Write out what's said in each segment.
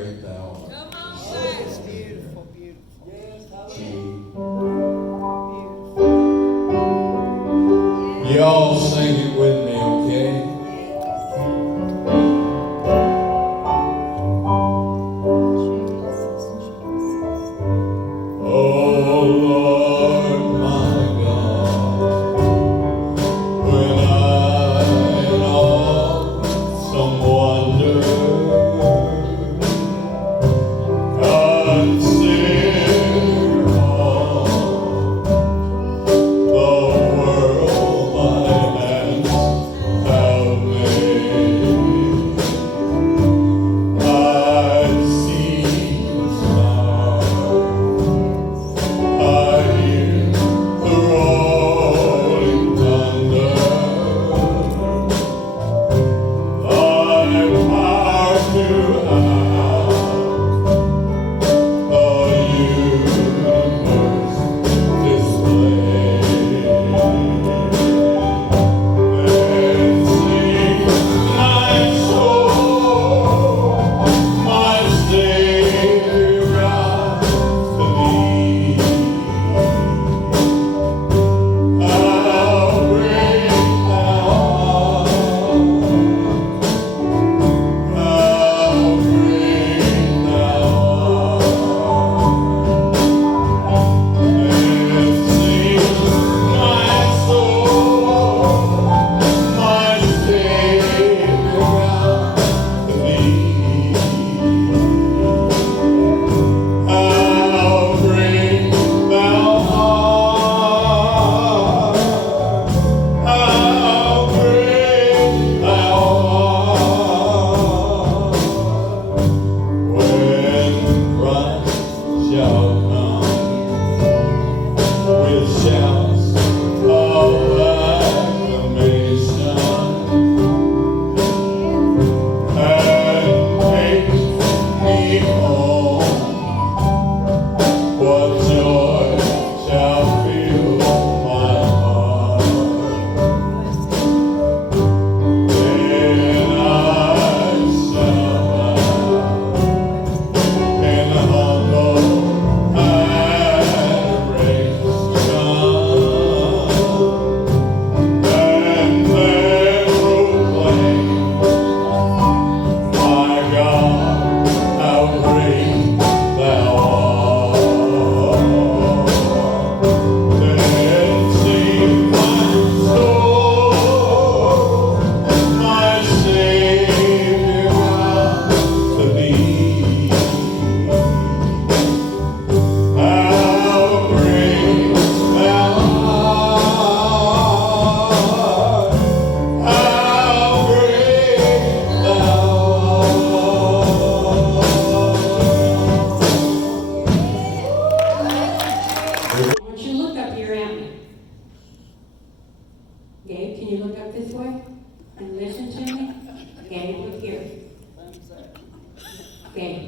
great thou art. Come on, It's beautiful, beautiful. You all sing it with me, okay? Oh Lord my God, when I in awesome wonder consider all the world my hands have made, I see the stars, I hear the rolling thunder, thy power to have the universe displayed. Then sings my soul, my Savior God, to thee. How great thou art, how great thou art. Then sings my soul, my Savior God, to thee. How great thou art, how great thou art. When Christ shall come with shouts of acclamation and take me home, what joy shall fill my heart? Then I shall bow in humble adoration, and there proclaim, my God, how great thou art. Then sing my soul, my Savior God, to thee. How great thou art, how great thou art. I want you to look up here at me. Gabe, can you look up this way and listen to me? Gabe, look here. Gabe.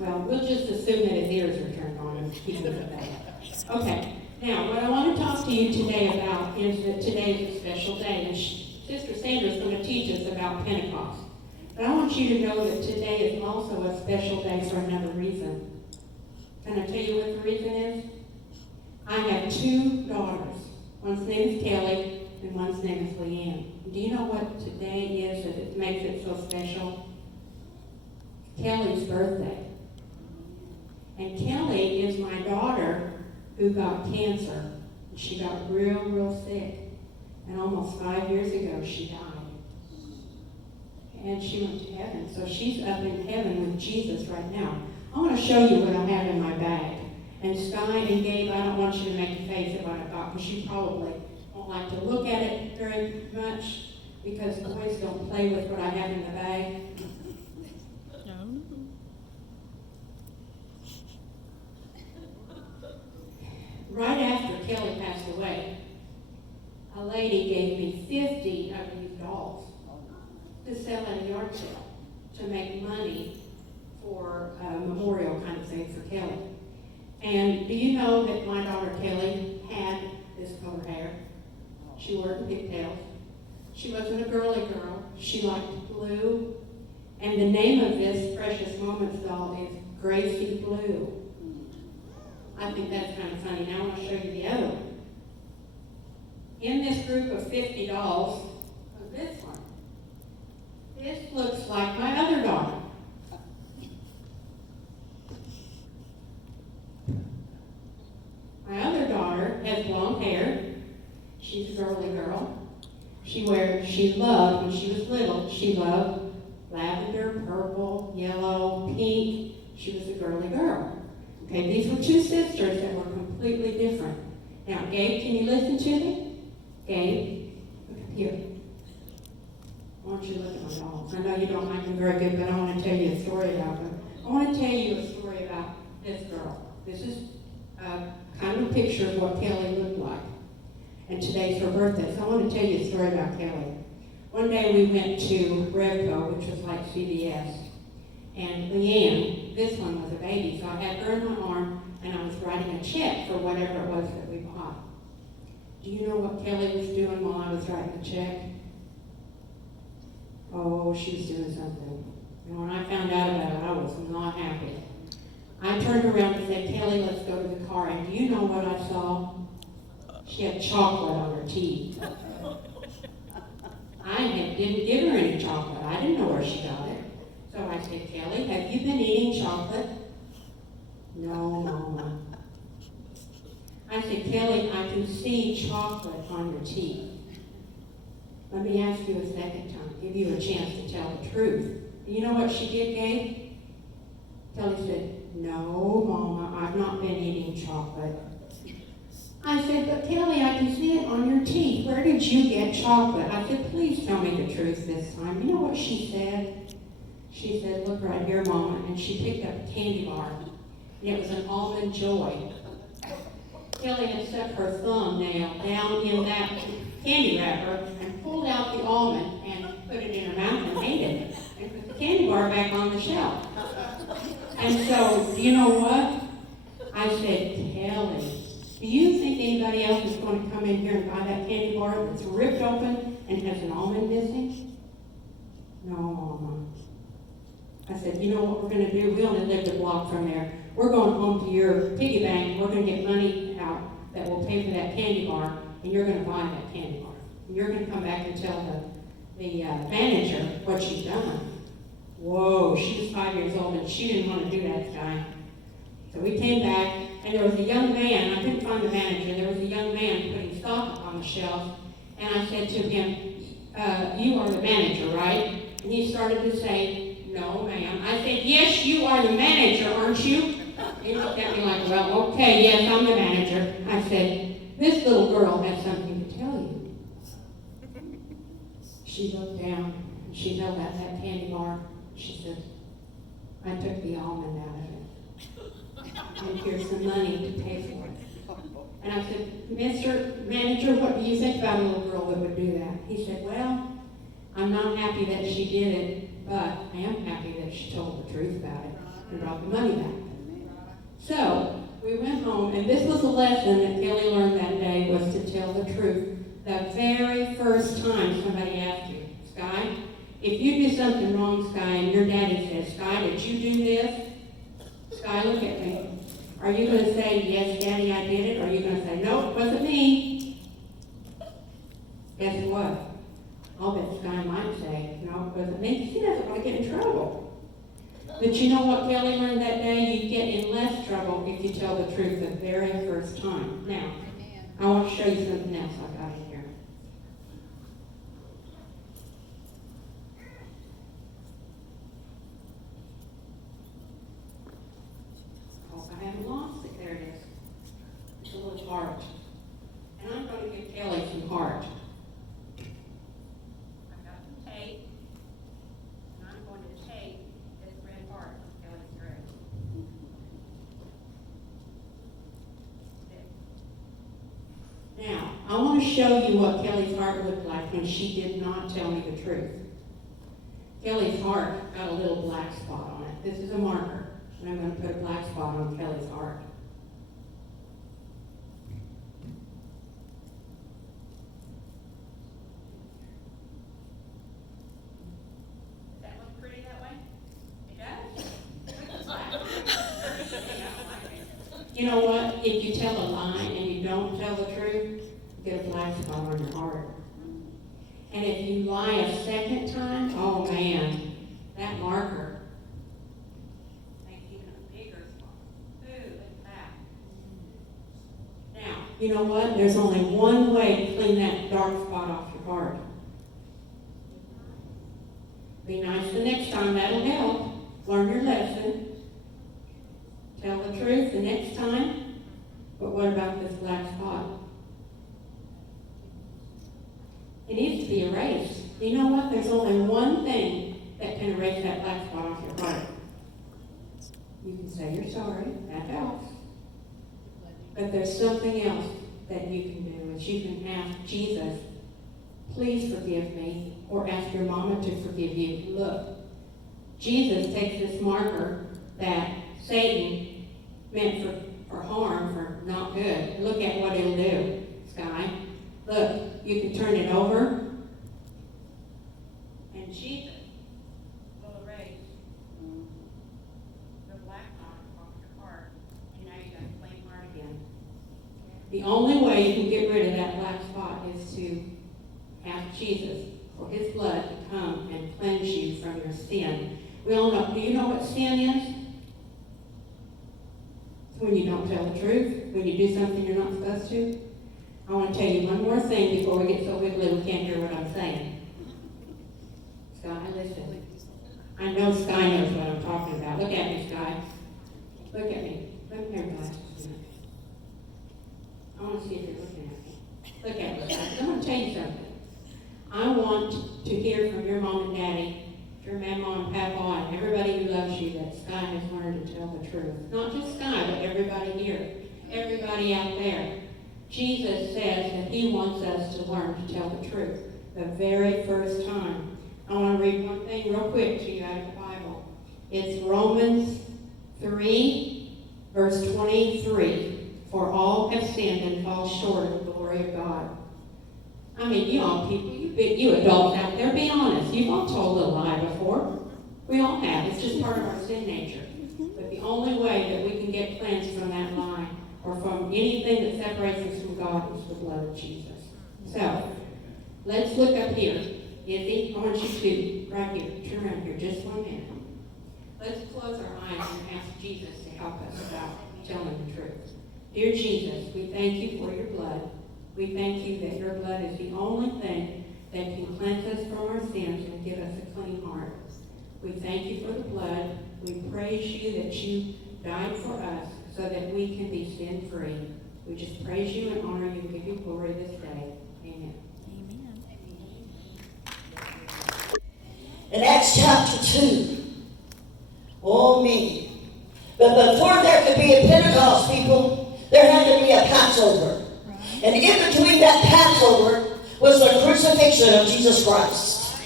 Well, we'll just assume that his ears are turned on and he can look that. Okay. Now, what I want to talk to you today about is that today is a special day, and Sister Sandra is going to teach us about Pentecost. But I want you to know that today is also a special day for another reason. Can I tell you what the reason is? I have two daughters. One's name is Kelly and one's name is Leanne. Do you know what today is that it makes it so special? Kelly's birthday. And Kelly is my daughter who got cancer. She got real sick. And almost 5 years ago she died. And she went to heaven. So she's up in heaven with Jesus right now. I want to show you what I have in my bag. And Sky and Gabe, I don't want you to make a face at what I got, because you probably won't like to look at it very much, because boys don't play with what I have in the bag. Right after Kelly passed away, a lady gave me 50 of these dolls to sell at a yard sale to make money for a memorial kind of thing for Kelly. And do you know that my daughter Kelly had this color hair? She wore it in pigtails. She wasn't a girly girl. She liked blue And the name of this Precious Moments doll is Gracie Blue. I think that's kind of funny. Now I want to show you the other one. In this group of 50 dolls, this one. This looks like my other daughter. My other daughter has blonde hair. She's a girly girl. She loved, when she was little, she loved lavender, purple, yellow, pink. She was a girly girl. Okay, these were two sisters that were completely different. Now, Gabe, can you listen to me? Gabe, look up here. Why don't you look at my dolls? I know you don't like them very good, but I want to tell you a story about them. I want to tell you a story about this girl. This is kind of a picture of what Kelly looked like. And today's her birthday, so I want to tell you a story about Kelly. One day we went to Revco, which was like CVS, and Leanne, this one was a baby, so I had her in my arm, and I was writing a check for whatever it was that we bought. Do you know what Kelly was doing while I was writing the check? Oh, she was doing something. And when I found out about it, I was not happy. I turned around and said, Kelly, let's go to the car. And do you know what I saw? She had chocolate on her teeth. Didn't give her any chocolate. I didn't know where she got it. So I said, Kelly, have you been eating chocolate? No, Mama. I said, Kelly, I can see chocolate on your teeth. Let me ask you a second time, give you a chance to tell the truth. You know what she did, Gabe? Kelly said, no, Mama, I've not been eating chocolate. I said, but Kelly, I can see it on your teeth. Where did you get chocolate? I said, please tell me the truth this time. You know what she said? She said, look right here, Mama. And she picked up a candy bar. And it was an Almond Joy. Kelly had stuck her thumbnail down in that candy wrapper and pulled out the almond and put it in her mouth and ate it. And put the candy bar back on the shelf. And so, do you know what? I said, Kelly, do you think anybody else is going to come in here and buy that candy bar that's ripped open and has an almond missing? No, Mama. I said, you know what we're going to do? We only lived a block from there. We're going home to your piggy bank. We're going to get money out that will pay for that candy bar, and you're going to buy that candy bar. And you're going to come back and tell the manager what she's done. Whoa, she was 5 years old, and she didn't want to do that, guy. So we came back, and there was a young man. I couldn't find the manager. There was a young man putting stock up on the shelf, and I said to him, you are the manager, right? And he started to say, no, ma'am. I said, yes, you are the manager, aren't you? He looked at me like, well, okay, yes, I'm the manager. I said, this little girl has something to tell you. She looked down, and she held out that candy bar. She said, I took the almond out of it. And here's some money to pay for it. And I said, Mr. Manager, what do you think about a little girl that would do that? He said, well, I'm not happy that she did it, but I am happy that she told the truth about it and brought the money back. So we went home, and this was a lesson that Kelly learned that day, was to tell the truth. The very first time somebody asked you, Sky, if you do something wrong, Sky, and your daddy says, Sky, did you do this? Sky, look at me. Are you going to say, yes, Daddy, I did it? Or are you going to say, no, it wasn't me? Guess what? I'll bet Sky might say, no, it wasn't me. She doesn't want to get in trouble. But you know what Kelly learned that day? You get in less trouble if you tell the truth the very first time. Now, I want to show you something else I got in here. Oh, I haven't lost it. There it is. It's a little heart. And I'm going to give Kelly some heart. I've got some tape. And I'm going to tape this red heart on Kelly's dress. Now, I want to show you what Kelly's heart looked like when she did not tell me the truth. Kelly's heart got a little black spot on it. This is a marker, and I'm going to put a black spot on Kelly's heart. Does that look pretty that way? You know what? If you tell a lie and you don't tell the truth, you get a black spot on your heart. And if you lie a second time, oh man, that marker makes even a bigger spot. Ooh, look at that. Now, you know what? There's only one way to clean that dark spot off your heart. Be nice the next time, that'll help. Learn your lesson. Tell the truth the next time. But what about this black spot? It needs to be erased. You know what? There's only one thing that can erase that black spot off your heart. You can say you're sorry. That helps. But there's something else that you can do. Is you can ask Jesus, please forgive me, or ask your mama to forgive you. Look, Jesus takes this marker that Satan meant for harm, for not good. Look at what it'll do, Sky. Look, you can turn it over, and Jesus will erase the black mark off your heart, and now you got a clean heart again. The only way you can get rid of that black spot is to ask Jesus for his blood to come and cleanse you from your sin. We all know, do you know what sin is? It's when you don't tell the truth, when you do something you're not supposed to. I want to tell you one more thing before we get so wiggly we can't hear what I'm saying. Sky, listen. I know Sky knows what I'm talking about. Look at me, Sky. Look at me. Look at your glasses. I want to see if you're looking at me. Look at me, Sky. I'm going to tell you something. I want to hear from your mom and daddy, your mama and papa, and everybody who loves you that Sky has learned to tell the truth. Not just Sky, but everybody here. Everybody out there. Jesus says that he wants us to learn to tell the truth the very first time. I want to read one thing real quick to you out of the Bible. It's Romans 3, verse 23. For all have sinned and fall short of the glory of God. I mean, you all people, you adults out there, be honest. You've all told a lie before. We all have. It's just part of our sin nature. But the only way that we can get cleansed from that lie or from anything that separates us from God is the blood of Jesus. So, let's look up here. Izzy, I want you to, right here, turn around here just 1 minute. Let's close our eyes and ask Jesus to help us about telling the truth. Dear Jesus, we thank you for your blood. We thank you that your blood is the only thing that can cleanse us from our sins and give us a clean heart. We thank you for the blood. We praise you that you died for us so that we can be sin-free. We just praise you and honor you and give you glory this day. Amen. In Acts chapter 2, oh me. But before there could be a Pentecost, people, there had to be a Passover. And in between that Passover was the crucifixion of Jesus Christ.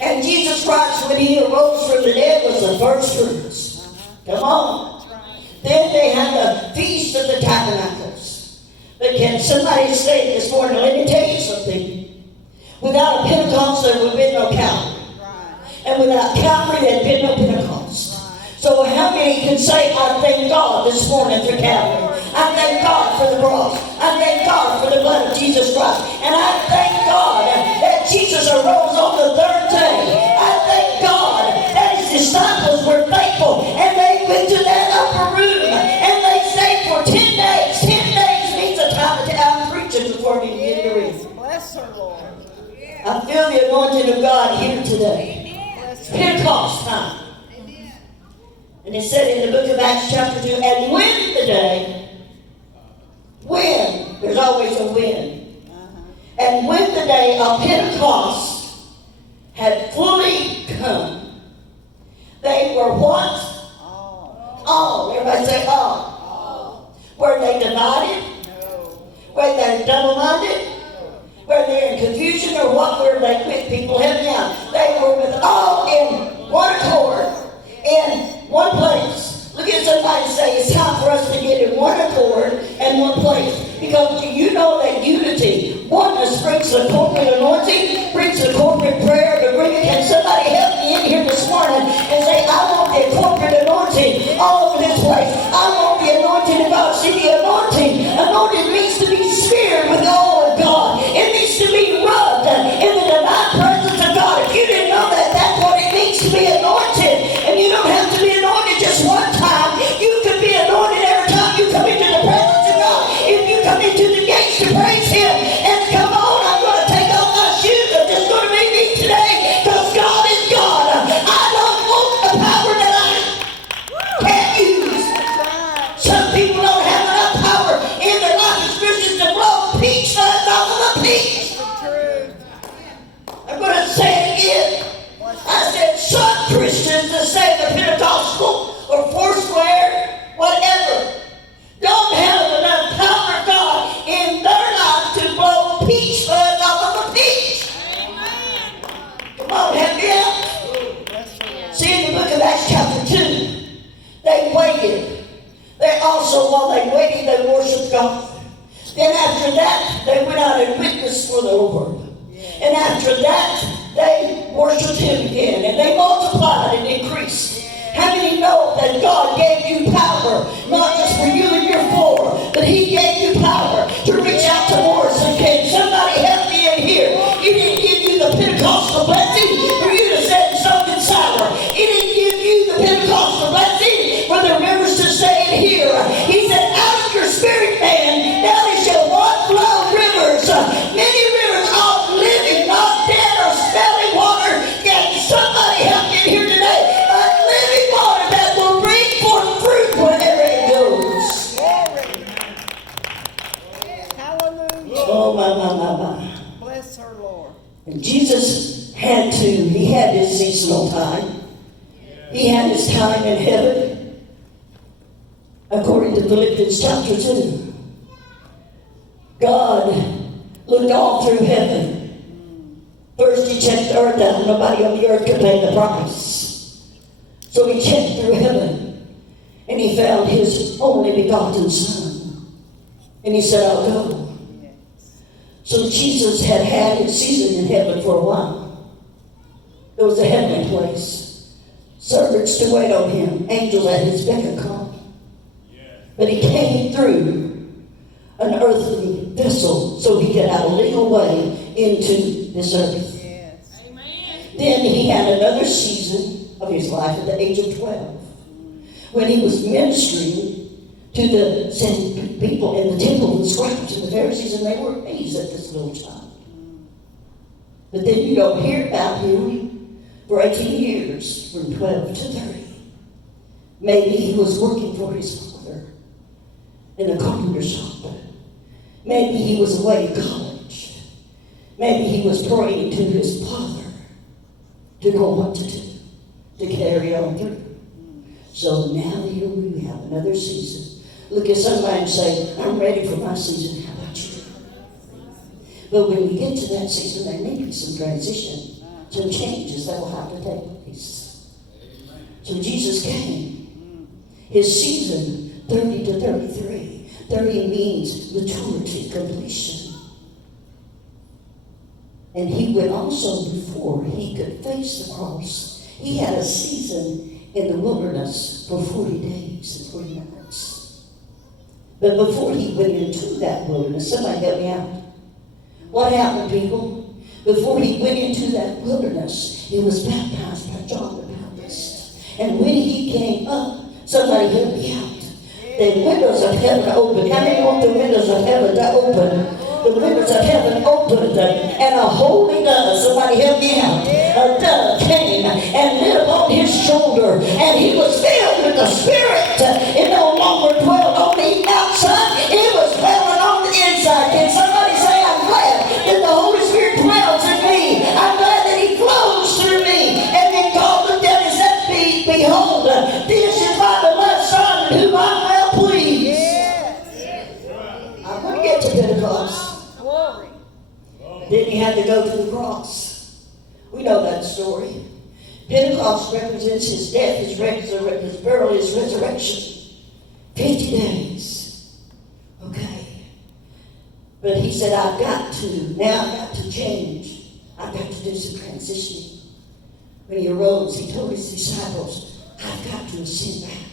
And Jesus Christ, when he arose from the dead, was the first fruits. Come on. Then they had the Feast of the Tabernacles. But can somebody say this morning, let me tell you something. Without a Pentecost, there would have been no Calvary. And without Calvary, there would have been no Pentecost. So how many can say, I thank God this morning for Calvary. I thank God for the cross. I thank God for the blood of Jesus Christ. And I thank God that Jesus arose on the third day. I thank God that his disciples were faithful and they went to that upper room and they stayed for 10 days. 10 days means a time to I'm preaching before we get to read. Bless her, Lord. I feel the anointing of God here today. It's Pentecost time. And it said in the book of Acts chapter 2, and when the day, when, there's always a when, and when the day of Pentecost had fully come, they were what? All. Everybody say all. Were they divided? No. Were they double-minded? Were they in confusion, or what were they with? People, help me out. They were with all in one accord, in one place. Look at somebody and say, it's time for us to get in one accord and one place. Because do you know that unity, oneness brings the corporate anointing, brings the corporate prayer of agreement. Can somebody help me in here this morning and say, I want the corporate anointing all over this place. I want the anointing of God to be smeared with the oil of God. It needs to be rubbed in the divine presence of God. If you didn't know that, that's what it means to be anointed. And you don't have to be anointed just one time. You could be anointed every time you come into the presence of God. If you come into the gates to praise Him, and come on, I'm going to take off my shoes. I'm just going to be me today, because God is God. I don't want the power that I can't use. Some people don't have enough power in their life as Christians to blow peach fuzz off of a peach. I'm going to say it again. I said some Christians that say they're Pentecostal or Foursquare, whatever, don't have enough power of God in their life to blow peach fuzz off of a peach. Come on, help me out. See, in the book of Acts chapter 2, they waited. They also, while they waited, they worshiped God. Then after that, they went out and witnessed for the Lord. And after that, they worshiped Him again. And they multiplied and increased. How many know that God gave you power, not just for you and your floor, but He gave you power to reach out to Morrison King? Somebody help me in here. He didn't give you the Pentecostal blessing for you to sit and soak and sour. He didn't give you the Pentecostal blessing for the rivers to stay in here. He said, out of your spirit, man, now they shall what? Flow rivers. Many rivers of living, not dead or smelling water. Can somebody help me in here today? Living water that will bring forth fruit wherever it goes. Hallelujah. Oh, my. Bless her, Lord. And Jesus he had his seasonal time. He had his time in heaven. According to Philippians chapter 2. God looked all through heaven. First He checked the earth out. Nobody on the earth could pay the price. So He checked through heaven. And He found His only begotten Son. And He said, I'll go. So Jesus had his season in heaven for a while. There was a heavenly place. Servants to wait on Him. Angels at His beck and call. But He came through an earthly vessel so He could have a legal way into this earth. Yes. Then He had another season of His life at the age of 12. When He was ministering to the people in the temple, the scribes and the Pharisees, and they were amazed at this little child. But then you don't hear about Him for 18 years, from 12 to 30. Maybe He was working for His father in a carpenter shop. Maybe He was away to college. Maybe He was praying to His Father to know what to do, to carry on through. So now here we have another season. Look at somebody and say, I'm ready for my season. How about you? But when you get to that season, there may be some transition, some changes that will have to take place. So Jesus came. His season, 30 to 33. 30 means maturity, completion. And He went also before He could face the cross. He had a season in the wilderness for 40 days and 40 nights. But before He went into that wilderness, somebody help me out. What happened, people? Before He went into that wilderness, He was baptized by John the Baptist. And when He came up, somebody help me out. The windows of heaven opened. How many want the windows of heaven to open? The windows of heaven opened, and a holy dove, somebody help me out, a dove came and lit upon His shoulder, and He was filled with the Spirit. It no longer dwelled on the outside, it was dwelling on the inside. Can somebody say, I'm glad that the Holy Spirit dwells in me. I'm glad that He flows through me. And then God looked at His and behold, this is my beloved Son, in whom I'm well pleased. I'm going to get to Pentecost. Glory. Then He had to go to the cross. We know that story. Pentecost represents His death, His burial, His resurrection. 50 days. Okay. But He said, I've got to change. I've got to do some transitioning. When He arose, He told His disciples, I've got to ascend back.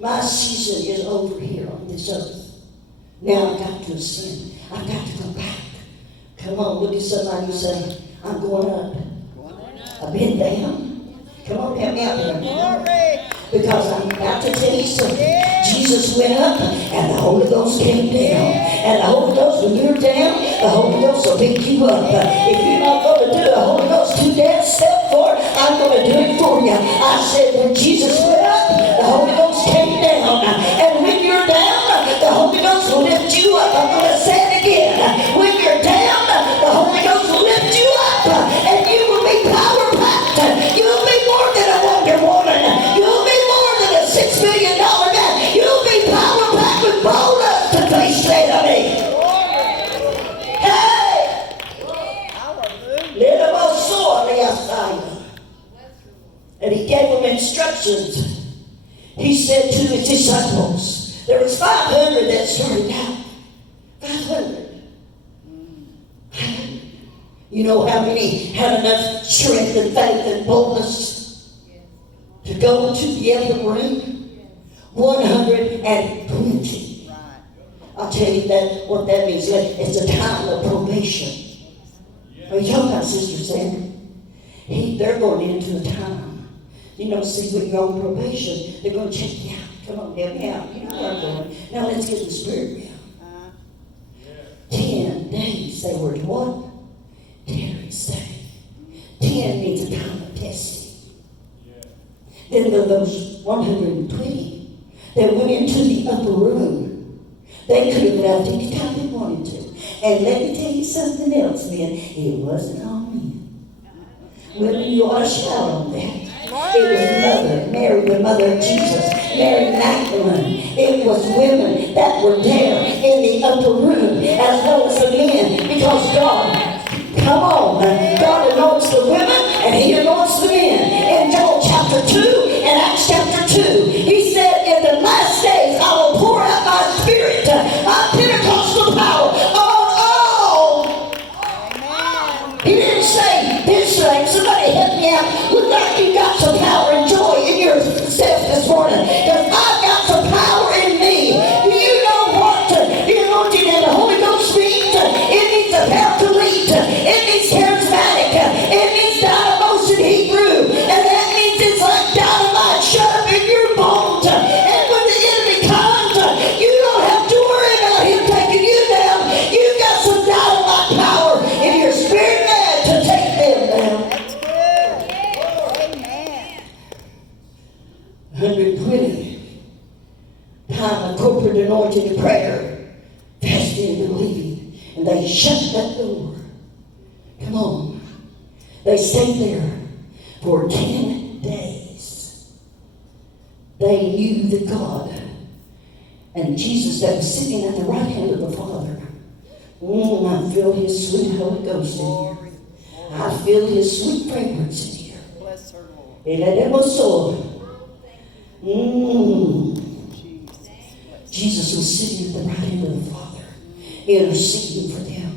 My season is over here on this earth. Now I've got to ascend. I've got to go back. Come on, look at somebody and say, I'm going up. I've been down. Come on, help me out there. Glory. Because I'm about to tell you something. Jesus went up and the Holy Ghost came down. And the Holy Ghost, when you're down, the Holy Ghost will pick you up. If you're not going to do the Holy Ghost too damn step for it, I'm going to do it for you. I said when Jesus went up, the Holy Ghost came down. And when you're down, the Holy Ghost will lift you up. I'm going to say it again. When you're down, the Holy Ghost will lift you up. And you will be power packed. You'll be more than a Wonder Woman. You'll be more than a $6 million man. You'll be power packed with boldness to face the enemy. Hey! Little old sword, and he gave them instructions. He said to his disciples, there was 500 that started out. 500. You know how many had enough strength and faith and boldness to go into the upper room? 120. I'll tell you that what that means. It's a time of probation. Are you talking about Sister Sandy? They're going into a time. You know, see, when you're on probation, they're going to check you out. Come on, help me out. You know where I'm going. Now let's get the spirit realm. 10 days they were to what? Tarry, stay. 10 means a time of testing. Then those 120 that went into the upper room, they could have left any time they wanted to. And let me tell you something else, men. It wasn't all men. Women, you ought to shout on that. It was Mother, Mary, the mother of Jesus, Mary Magdalene. It was women that were there in the upper room as well as the men, because God, come on, God anoints the women and He anoints the men. In Joel chapter 2 and Acts chapter 2, He said, in the last days I will pour out my spirit, my Pentecostal power on all. He didn't say this thing. Somebody help me out. Look like you got some power and joy in yourself this morning. Because I've got some power in me. Do you know what the anointing and the Holy Ghost means? It means the paraclete. It means charismatic. It means dynamos in Hebrew. And that means it's like dynamite shut up in your bones. And when the enemy comes, you don't have to worry about him taking you down. You've got some dynamite power in your spirit man to take them down. 120. Time of corporate anointing and prayer, fasting and believing. And they shut that door. Come on. They stayed there for 10 days. They knew that God and Jesus that was sitting at the right hand of the Father. I feel His sweet Holy Ghost in here. I feel His sweet fragrance in here. Bless her, Lord. Jesus was sitting at the right hand of the Father, interceding for them.